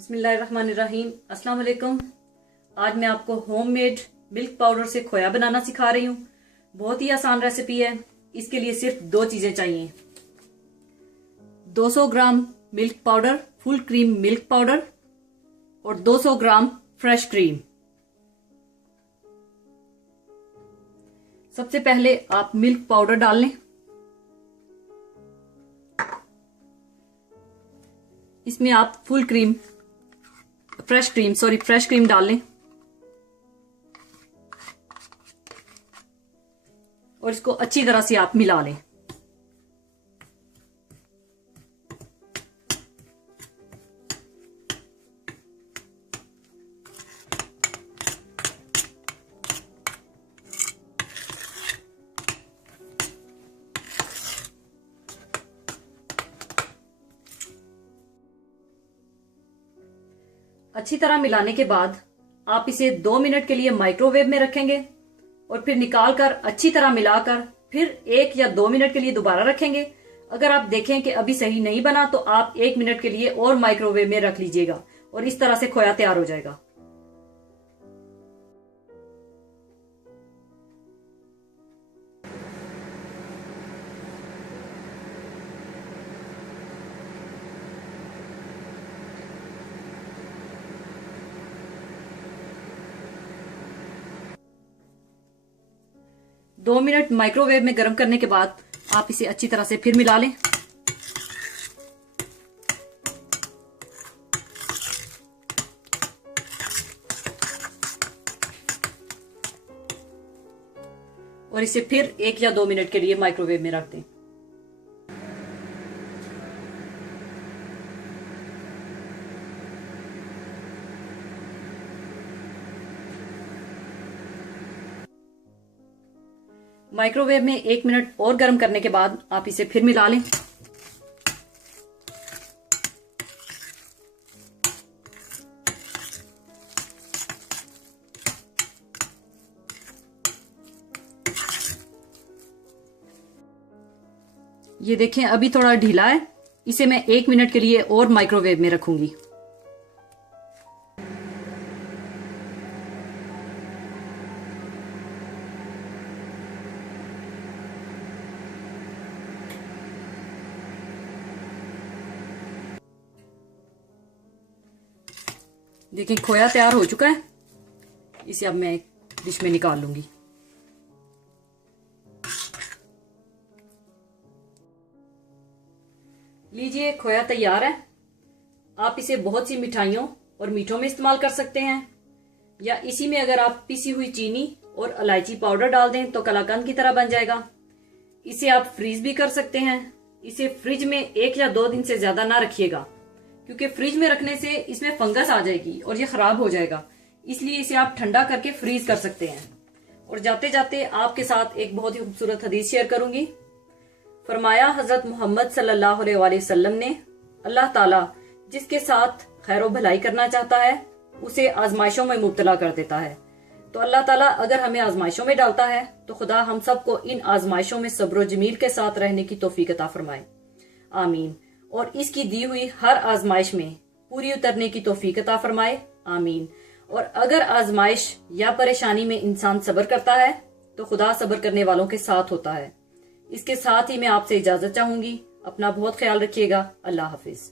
बिस्मिल्लाहिर्रहमानिर्रहीम। अस्सलाम वालेकुम। आज मैं आपको होममेड मिल्क पाउडर से खोया बनाना सिखा रही हूँ। बहुत ही आसान रेसिपी है। इसके लिए सिर्फ दो चीजें चाहिए। 200 ग्राम milk powder, full cream milk powder और 200 ग्राम फ्रेश क्रीम। सबसे पहले आप मिल्क पाउडर डाल लें। इसमें आप फ्रेश क्रीम डाल लें और इसको अच्छी तरह से आप मिला लें। अच्छी तरह मिलाने के बाद आप इसे 2 मिनट के लिए माइक्रोवेव में रखेंगे और फिर निकालकर अच्छी तरह मिलाकर फिर 1 या 2 मिनट के लिए दोबारा रखेंगे। अगर आप देखें कि अभी सही नहीं बना तो आप 1 मिनट के लिए और माइक्रोवेव में रख लीजिएगा और इस तरह से खोया तैयार हो जाएगा। दो मिनट माइक्रोवेव में गर्म करने के बाद आप इसे अच्छी तरह से फिर मिला लें। और इसे फिर 1 या 2 मिनट के लिए माइक्रोवेव में रख दें। माइक्रोवेव में 1 मिनट और गर्म करने के बाद आप इसे फिर मिला लें। ये देखें अभी थोड़ा ढीला है। इसे मैं 1 मिनट के लिए और माइक्रोवेव में रखूंगी। देखिए खोया तैयार हो चुका है। इसे अब मैं एक डिश में निकाल लूंगी। लीजिए खोया तैयार है। आप इसे बहुत सी मिठाइयों और मीठों में इस्तेमाल कर सकते हैं या इसी में अगर आप पिसी हुई चीनी और इलायची पाउडर डाल दें तो कलाकंद की तरह बन जाएगा। इसे आप फ्रीज भी कर सकते हैं। इसे फ्रिज में 1 या 2 दिन से ज्यादा ना रखिएगा क्योंकि फ्रिज में रखने से इसमें फंगस आ जाएगी और ये खराब हो जाएगा। इसलिए इसे आप ठंडा करके फ्रीज कर सकते हैं। और जाते जाते आपके साथ एक बहुत ही खूबसूरत हदीस शेयर करूंगी। फरमाया हजरत मोहम्मद सल्लल्लाहु अलैहि वसल्लम ने, अल्लाह ताला जिसके साथ खैर भलाई करना चाहता है उसे आजमाइशों में मुब्तला कर देता है। तो अल्लाह ताला अगर हमें आजमाइशों में डालता है तो खुदा हम सबको इन आजमाइशों में सब्र जमील के साथ रहने की तौफीक अता फरमाए। आमीन। और इसकी दी हुई हर आजमाइश में पूरी उतरने की तौफीक अता फरमाए। आमीन। और अगर आजमाइश या परेशानी में इंसान सब्र करता है तो खुदा सब्र करने वालों के साथ होता है। इसके साथ ही मैं आपसे इजाजत चाहूंगी। अपना बहुत ख्याल रखिएगा। अल्लाह हाफिज।